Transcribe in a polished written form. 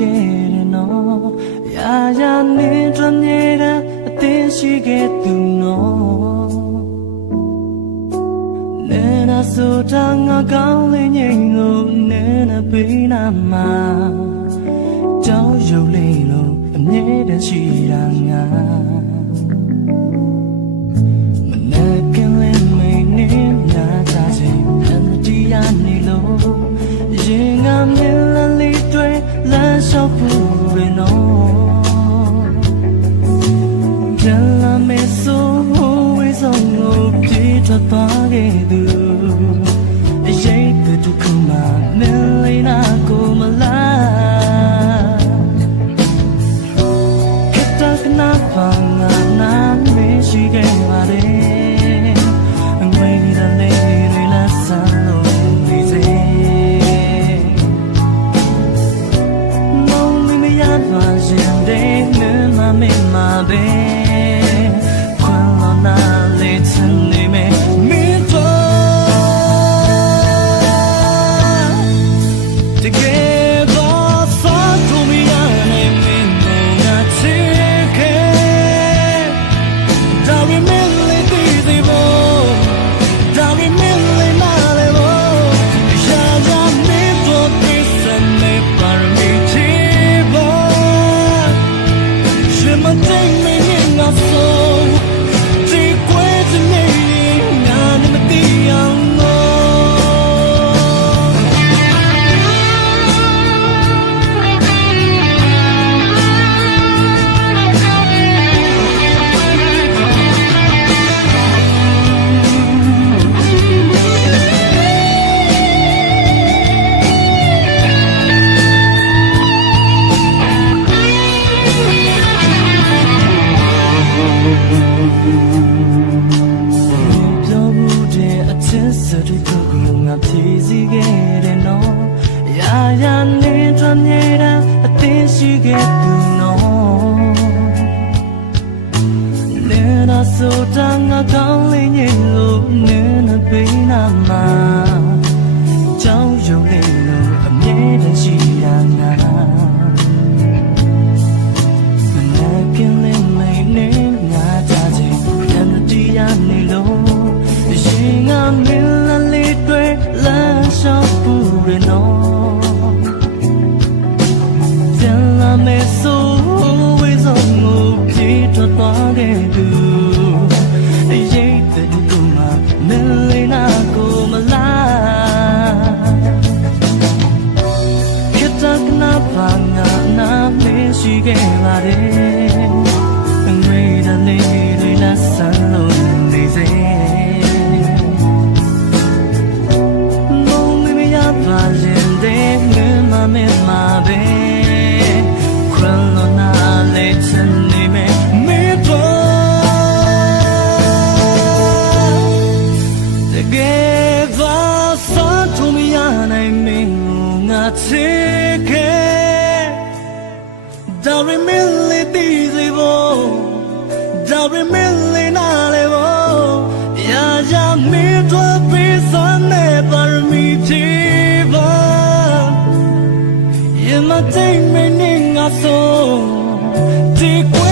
ခဲ့နော်ရာရာနေတွင်မြေတဲ့အသင်ရှိခဲ့သူနော်နေနာဆိုတာငါကောင်းလေးငိမ့်လို့နေနာပေးနာမှာကြောက်ရွံ့လေးလို့အမြဲတမ်းရှိတာငါမနာကင်းလေးမင်းနဲ့နာတာချင်းအန်တီယာနေလို့ရင်ငါမြင်လာလေးတွေလမ်းလျှောက်ဖို့ရနော်ကြလာမေဆိုဝေးဆုံးကိုပြေးထွက်သွားခဲ့သူအရေးကတူခုမှမလေးနာကိုမလားခက်တာကနာပါငါနာမရှိခဲ့ပါလေအငွေရလေးတွေလာဆန်းလို့နေစေမုံမမရပါရှင်တဲ့မမမမပဲခွန်လောနာလေးချင်နေမယ်မင်းတို့တကယ်တော့ဆောက်သူမရနိုင်မင်းတို့ငါချစ်ခဲ့ဒါပေမဲ့လေးတည်သေးဖို့ဒါပေမဲ့လေးနားလေဖို့ရာရာမင်းတို့ပြစ်စနေပါမီချီဖို့ရှင်မသိမင်းငါဆိုဒီကွယ်စနေငါနဲ့မတည်အောင်ပြောဘူးတဲ့အချစ်စရိတ်ကိုငါဖြည့်စည်းခဲ့တယ်နော်ရာရာနေတွင်မြေတာအသင်ရှိခဲ့သူနော်နေနာဆိုတာငါကောင်းလေးငိမ့်လို့နေနာပေးနာမှာကြောက်ရွံ့လေးလို့အမြဲတမ်းရှိရငါမနာကင်းလေးမင်းနဲ့ငါကြခြင်းအန်တီယာနေလို့ရှင်ငါမင်းလာလေးတွေလမ်းလျှောက်ဖို့ရနော်ပြန်လာမယ်ဆိုဝေးဆုံးကိုပြေးထွက်သွားခဲ့သူအရေးတဲ့သူကမလေးနာကိုမလားခက်တာကနာပါငါနာမရှိခဲ့ပါတယ်အငွေတလေးတွေလာဆန်းလို့နေစေမုံမမရပါရင်တဲ့ငမမမပဲခွန်လို့နာလေးချင်နေမယ်မေပေါ်တကယ်တော့ဆောက်သူမရနိုင်မင်းငါချစ်ခဲ့ဒါပေမဲ့လေးတည်စေဖို့ဒါပေမဲ့လေးနားလေဖို့ရာရာမင်းတို့ပေးစနေပါမီချီပါရင်မသိမင်းငါဆိုဒီကွ